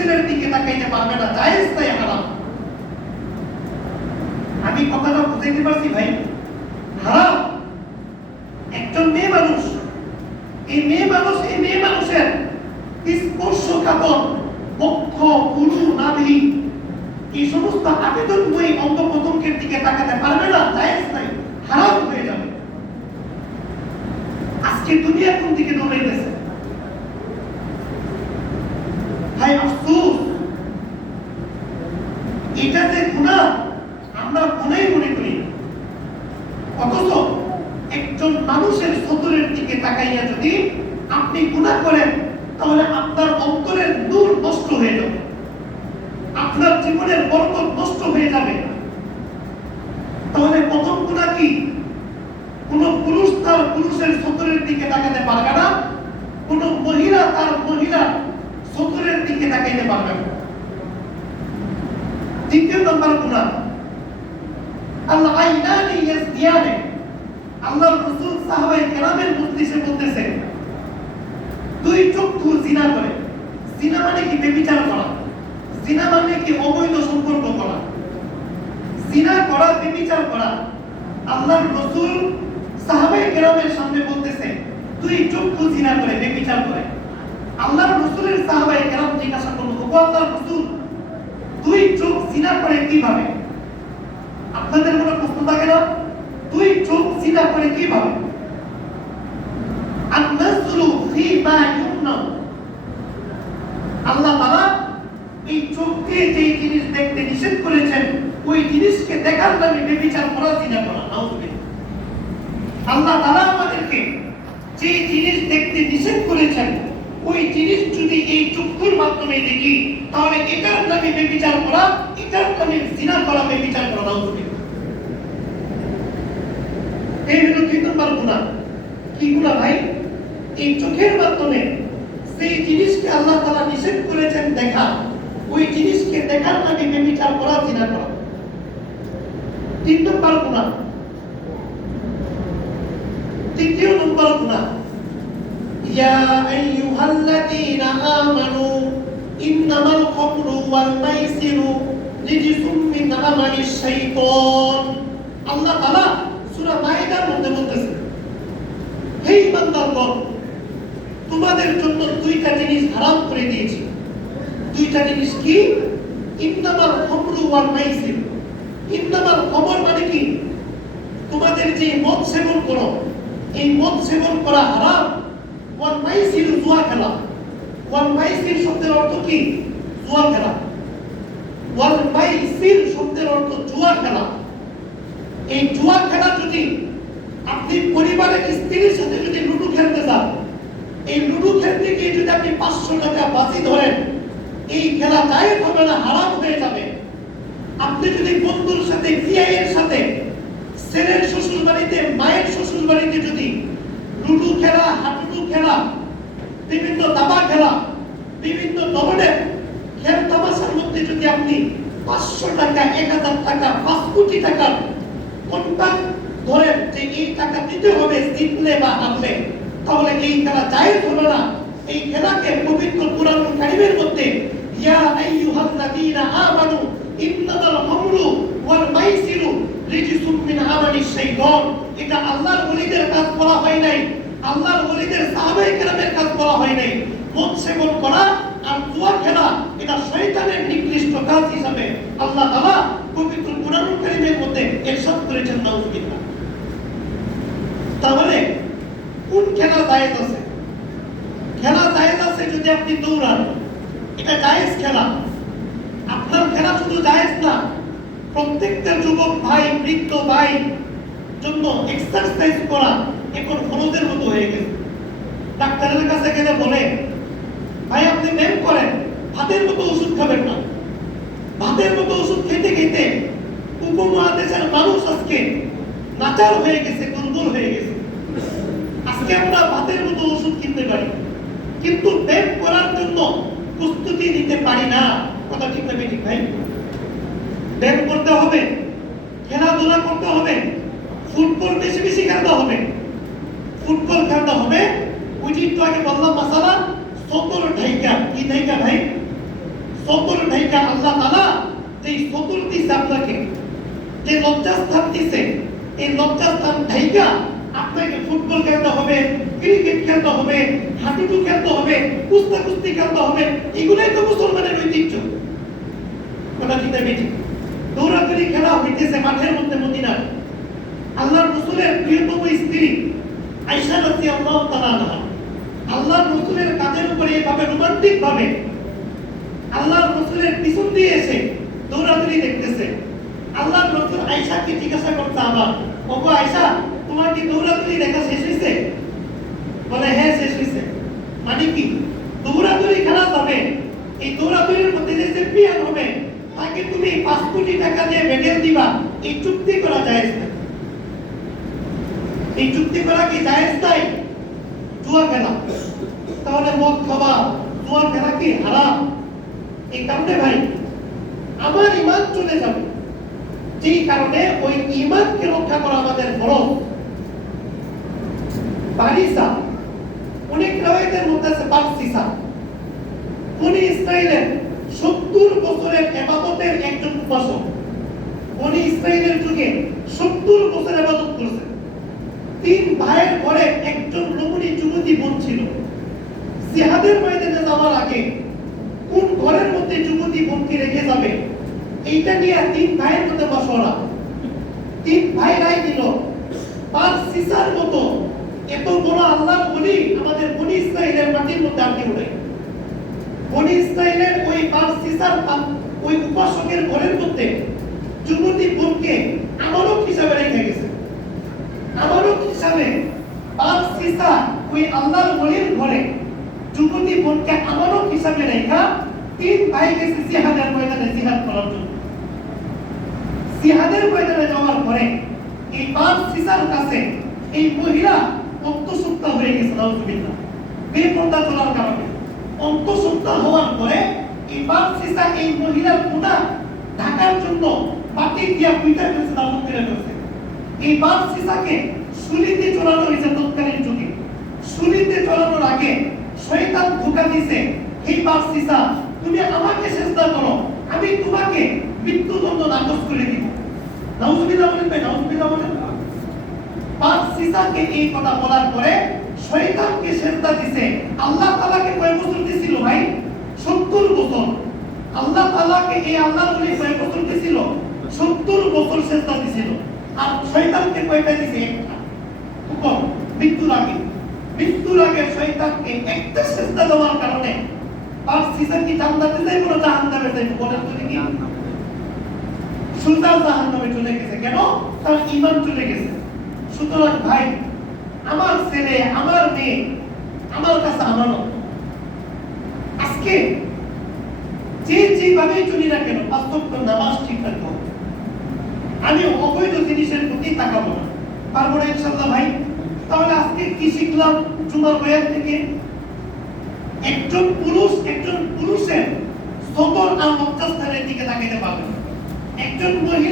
ছেলের দিকে তাকাইতে পারবে না, জায়েজ তাই হারাম। আমি কথাটা বুঝাইতে পারছি ভাই? হারাম। একজন মেয়ে মানুষ, এই মেয়ে মানুষের স্পর্শ কাতর বক্ষ, পুরু, নাভি, এই সমস্ত আবেদনময়ী অঙ্গ প্রত্যঙ্গের দিকে তাকাতে পারবে না, জায়েজ নাই, হারাম হয়ে যাবে। আজকে দুনিয়া কোন দিকে দৌড়াইতেছে ভাই, আফসোস। এটা যে গুনাহ, আমরা গুনাহই মনে করি, অথচ একজন মানুষের সতরের দিকে তাকাইয়া যদি আপনি গুনাহ করেন, তাহলে আপনার অন্তরের নূর নষ্ট হয়ে যাবে, আপনার জীবনের বরকত নষ্ট হয়ে যাবে। তাহলে প্রথম গুনাহ কি? কোন পুরুষ তার পুরুষের সতরের দিকে তাকাতে পারবে না, কোন মহিলা তার মহিলার সতরের দিকে তাকাইতে পারবে না। দ্বিতীয় নম্বর গুনাহ, আল্লাহ আইনানি ইয়াসদিয়ানে। আল্লাহর রাসূল সাহাবায়ে কেরামের মজলিসে বলতেছেন, দুই চক্ষু জিনা করে। জিনা মানে কি? ব্যভিচার করা। জিনা মানে কি? অবৈধ সম্পর্ক করা। জিনা করা, ব্যভিচার করা। আল্লাহর রাসূল সাহাবায়ে কেরামের সামনে বলতেছে, দুই চক্ষু জিনা করে, ব্যভিচার করে। আল্লাহর রাসূলের সাহাবায়ে কেরাম জিজ্ঞাসা করলো, ও আল্লাহর রাসূল, দুই চোখ জিনা করে কিভাবে? আপনাদের কোনো প্রশ্ন থাকে না? দুই চোখ জিনা করে কিভাবে? আন-নাযরু ফীমা ইউমনা। আল্লাহ তাআলা এই চোখ দিয়ে যে জিনিস দেখতে নিষেধ করেছেন, ওই জিনিসকে দেখার নামে ব্যভিচার করা, জিনা করা। নাউযুবিল্লাহ। আল্লাহ তাআলা আমাদেরকে যে জিনিস দেখতে নিষেধ করেছেন, ওই জিনিস যদি এই চক্ষুর মাধ্যমে দেখি, তাহলে এটার নামে ব্যভিচার করা, এটার নামে জিনা করা, ব্যভিচার করা। নাউযুবিল্লাহ। এই হলো দুই নম্বর গুনাহ। কি গুনাহ ভাই? এই চোখের মাধ্যমে সেই জিনিসকে আল্লাহ তাআলা নিষেধ করেছেন দেখা, ওই জিনিসকে দেখার নামে ব্যভিচার করা, জিনা করা। তিন নম্বর গুনাহ, তৃতীয় নম্বর গুনাহ, ইয়া আইয়ুহাল্লাযীনা আমানু ইন্নামাল খামরু ওয়াল মাইসিরু রিজসুম মিন আমালিশ শাইতান। আল্লাহ তাআলা সূরা মাইদার মধ্যে বলতেছেন, হে ঈমানদারগণ, তোমাদের জন্য দুইটা জিনিস হারাম করে দিয়েছি। দুইটা জিনিস কি? ইন্নামাল খামরু ওয়াল মাইসির। ইন্নামাল খামর মানে কি? তোমাদের যে মদ সেবন করো, এই মদ সেবন করা হারাম। ওয়াল মাইসির, জুয়া খেলা। ওয়াল মাইসির শব্দের অর্থ কি? জুয়া খেলা। ওয়াল মাইসির শব্দের অর্থ জুয়া খেলা। এই জুয়া খেলা যদি আপনি পরিবারের স্ত্রীর সাথে যদি লুডু খেলতে যান, এই লুডু খেলতে গিয়ে যদি আপনি 500 টাকা বাজি ধরেন, এই খেলা জায়েজ হবে না, হারাম হয়ে যাবে। আপনি যদি বন্ধুর সাথে, বিয়ের সাথে, ছেলের শ্বশুর বাড়িতে, মায়ের শ্বশুর বাড়িতে যদি লুডু খেলা, হাডুডু খেলা, বিভিন্ন দাবা খেলা, বিভিন্ন ধরনের খেল তামাশার মধ্যে যদি আপনি 500 টাকা, 1000 টাকা, 5 কোটি টাকা কন্ট্রাক্ট ধরেন যে এই টাকা দিতে হবে জিতলে বা হারলে, তাহলে এই খেলা জায়েজ হবে না। এই খেলাকে পবিত্র কুরআন কারীমের মধ্যে ইয়া আইয়ুহাল্লাযীনা আমানু ইন্নামাল খামরু ওয়াল মাইসিরু রিজসুম মিন আমালিশ শাইতান, এটা আল্লাহর ওলিদের কাজ করা হয় নাই, আল্লাহর ওলিদের সাহাবায়ে কেরামের কাজ করা হয় নাই। মদ সেবন করা আর জুয়া খেলা এটা শয়তানের নিকৃষ্ট কাজ হিসাবে আল্লাহ তাআলা পবিত্র কুরআন কারীমের মধ্যে ইরশাদ করেছেন। নাউযুবিল্লাহ। তাহলে কোন খেলা জায়েজ আছে? খেলা জায়েজ আছে যদি আপনি দৌড়ান, এটা জায়েজ খেলা। আপনার খেলা শুধু জায়েজ না, প্রত্যেকটা যুবক ভাই, বৃদ্ধ ভাই জন্য এক্সারসাইজ করা এখন ফরজের মতো হয়ে গেছে। ডাক্তারের কাছে গেলে বলে, ভাই আপনি ব্যায়াম করেন, ভাতের মতো ওষুধ খাবেন না। ভাতের মতো ওষুধ খেতে খেতে উপমহাদেশের মানুষ আজকে নাচার হয়ে গেছে, দুর্বল হয়ে গেছে। আজকে আমরা ভাতের মতো ওষুধ কিনতে পারি, কিন্তু ব্যায়াম করার জন্য প্রস্তুতি নিতে পারি না। কথা ঠিক না ঠিক ভাই? ব্যায়াম করতে হবে, খেলাধুলা করতে হবে, ফুটবল বেশি বেশি খেলতে হবে, ফুটবল খেলতে হবে। ওই যে একটু আগে বললাম মাসালা, সতর ঢাইকা। কি ঢাইকা ভাই? সতর ঢাইকা আল্লাহ তাআলা এই সতর দিছে আপনাকে, যে লজ্জাস্থান দিছে, এই লজ্জাস্থান ঢাইকা আপনাকে ফুটবল খেলতে হবে, ক্রিকেট খেলতে হবে, হাডুডু খেলতে হবে, কুস্তি খেলতে হবে। এগুলাই তো মুসলমানের ঐতিহ্য। কথা ঠিক না বেঠিক? দৌড়াদৌড়ি খেলা হইতেছে মাঠের মধ্যে মদিনায়। আল্লাহর রাসূলের প্রিয়তম স্ত্রী আয়েশা রাদিয়াল্লাহু তাআলা আনহা আল্লাহর রাসূলের কাঁধের উপরে এভাবে রোমান্টিক ভাবে আল্লাহর রাসূলের পিছন দিয়ে এসে দৌড়াদৌড়ি দেখতেছে। আল্লাহর রাসূল আয়েশাকে জিজ্ঞাসা করতে, আবার ওগো আয়েশা, তোমার কি দৌড়াদৌড়ি দেখা শেষ হয়েছে? বলে হ্যাঁ শেষ হয়েছে। মানে কি? দৌড়াদৌড়ি খেলা যাবে, এই দৌড়াদৌড়ির মধ্যে যে চ্যাম্পিয়ন হবে তাকে তুমি 5 কোটি টাকা দিয়ে মেডেল দিবা, এই চুক্তি করা জায়েজ না। এই চুক্তি করা কি জায়েজ নাই? জুয়া খেলা। তাহলে মদ খাওয়া, জুয়া খেলা কি হারাম? এই কারণে ভাই আমার ঈমান চলে যাবে, যেই কারণে ওই ঈমানকে রক্ষা করা আমাদের ফরজ। বারিসা অনেক রাওয়ায়াতের মধ্যে আছে বারসিসা, বনি ইসরাইলের 70 বছরের ইবাদতের একজন উপাসক। বনি ইসরাইলের যুগে 70 বছর ইবাদত করেছে। 3 ভাইয়ের ঘরে একজন রমণী যুবতী বোন ছিল। জিহাদের ময়দানে যাওয়ার আগে কোন ঘরের মধ্যে যুবতী বোনকে রেখে যাবে, এইটা নিয়ে 3 ভাইয়ের মধ্যে মশওয়ারা। 3 ভাই রায় দিল, বারসিসার মতো এত বড় আল্লাহর ওলি আমাদের বনি ইসরাইলের মাটির মধ্যে আটকে উঠে। বনি ইসরাইলের ওই বারসিসার ওই উপাসকের ঘরের মধ্যে যুবতী বোনকে আমানত হিসাবে রেখে গেছে। আমানত হিসাবে বারসিসা ওই আল্লাহর ওলির ঘরে যুবতী বোনকে আমানত হিসাবে রেখা 3 ভাই গেছে জিহাদের ময়দানে জিহাদ করার জন্য। জিহাদের ময়দানে যাওয়ার পরে এই বারসিসার কাছে এই মহিলা অন্তঃসত্ত্বা হয়ে গেছে। নাউজুবিল্লাহ, বেপরদা চলার কারণে অন্তঃসত্ত্বা হওয়ার পরে এই বারসিসা এই মহিলার কোনা ঢাকার জন্য বাটি দিয়া পিটা ফেলছে, দামত করে ফেলছে। এই বারসিসাকে শুলিতে চড়ানো হয়েছে তৎকালীন যুগে। শুলিতে চড়ানোর আগে শয়তান ধোঁকা দিছে, এই বারসিসা তুমি আমাকে সিজদা করো, আমি তোমাকে মৃত্যুদণ্ড নাকচ করে দিব। নাউজুবিল্লাহ বলেন ভাই, নাউজুবিল্লাহ বলেন। বারসিসাকে এই কথা বলার পরে শয়তানকে সিজদা দিছে। আল্লাহ তাআলাকে কয় বছর দিছিল ভাই? 70 বছর। আল্লাহ তাআলাকে এই আল্লাহর ওলি কয় বছর দিছিল? 70 বছর সিজদা দিছিল। আর শয়তানকে কয়টা দিছে? একটা। কখন? মৃত্যুর আগে। মৃত্যুর আগে শয়তানকে একটা সিজদা দেওয়ার কারণে বারসিসা কি জান্নাতে যাইব না জাহান্নামে যাইব? বলেন তো দেখি। সুজা জাহান্নামে চলে গেছে। কেন? তার ঈমান চলে গেছে। সুতরাং ভাই, আমার ছেলে, আমার মেয়ে আমার কাছে আমানত। আজকে যেভাবে চলি না কেন, বাস্তব নামাজ ঠিক রাখতে হবে। আমি অবৈধ জিনিসের প্রতি তাকাবো না। পারবো না ইনশাআল্লাহ ভাই? তাহলে আজকে কি শিখলাম জুমার বয়ান থেকে? একজন পুরুষের সতর আর লজ্জাস্থানের দিকে তাকাইতে পারবে না। একজন মহিলা